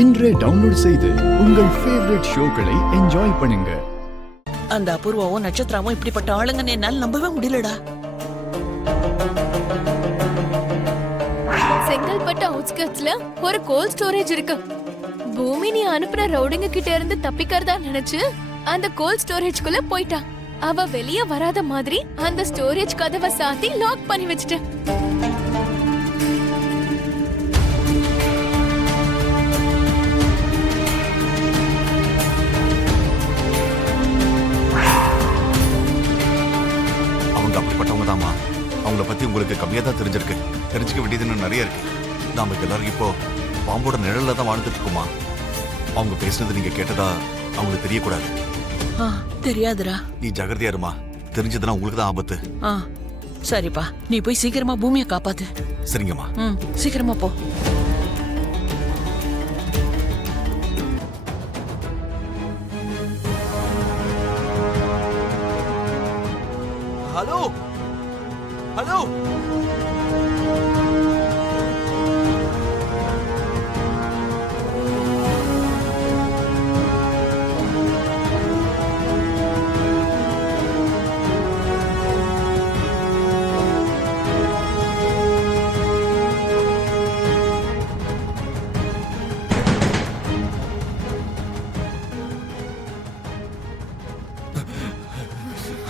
இன்றே டவுன்லோட் செய்து உங்கள் ஃபேவரட் ஷோக்களை என்ஜாய் பண்ணுங்க. அந்த அபூர்வாவும் நட்சத்திராவும் இப்படிப்பட்ட ஆளுங்க என்னால நம்பவே முடியலடா. செங்கல்பட்டு அவுட்ஸ்கர்ட்ஸ்ல ஒரு கோல்ட் ஸ்டோரேஜ் இருக்கு. பூமி நீ அனுப்புற ரவுடிங்க கிட்ட இருந்து தப்பிக்கிறதா நினைச்சு அந்த கோல்ட் ஸ்டோரேஜ்குள்ள போயிட்டா. அவ வெளிய வராத மாதிரி அந்த ஸ்டோரேஜ் கதவை சாத்தி லாக் பண்ணி வச்சிட்டு. அவங்க அப்படிப்பட்டவங்க தாமா. அவங்கள பத்தி உங்களுக்கு கம்மியா தான் தெரிஞ்சிருக்கு. தெரிஞ்சுக்க வேண்டியதுன்னு நிறைய இருக்கு. நாம எல்லாரும் இப்போ பாம்போட நிழல்ல தான் வாழ்ந்துட்டு இருக்கோமா. அவங்க பேசுனது நீங்க கேட்டதா அவங்களுக்கு தெரியக்கூடாது. தெரியாதுடா. நீ ஜாகிரதையா இருமா. தெரிஞ்சதுன்னா உங்களுக்கு தான் ஆபத்து. சரிப்பா, நீ போய் சீக்கிரமா பூமியை காப்பாத்து. சரிங்கம்மா. சீக்கிரமா போ. Hello hello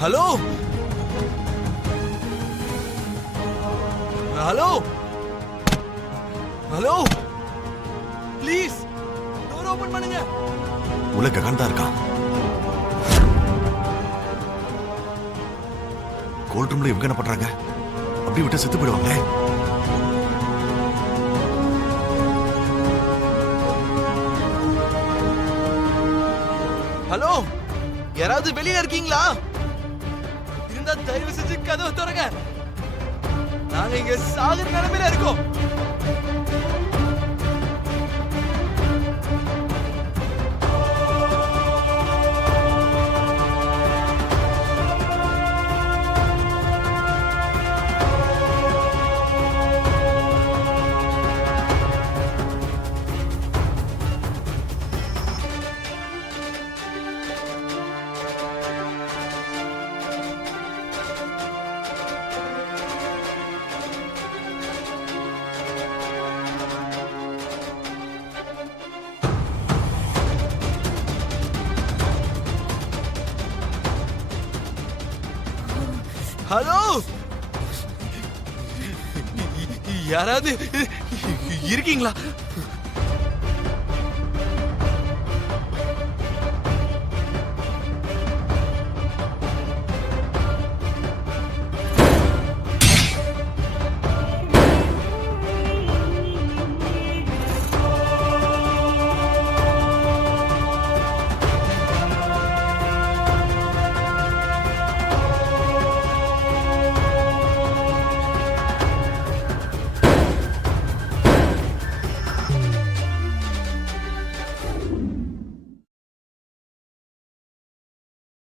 hello hello hello please door open பண்ணுங்க. உள்ள ககன் தான் இருக்கான். கோல்ட் ரூம்ல இவங்க என்ன பண்றாங்க? அப்படி விட்டு செத்து போயிடுவாங்க. ஹலோ, யாராவது வெளியில இருக்கீங்களா? இருந்தா தயவு செஞ்சு கதவை திறங்க. நாங்க இங்க சாகுற நிலைமையில இருக்கோம். ஹலோ, யாராவது இருக்கீங்களா?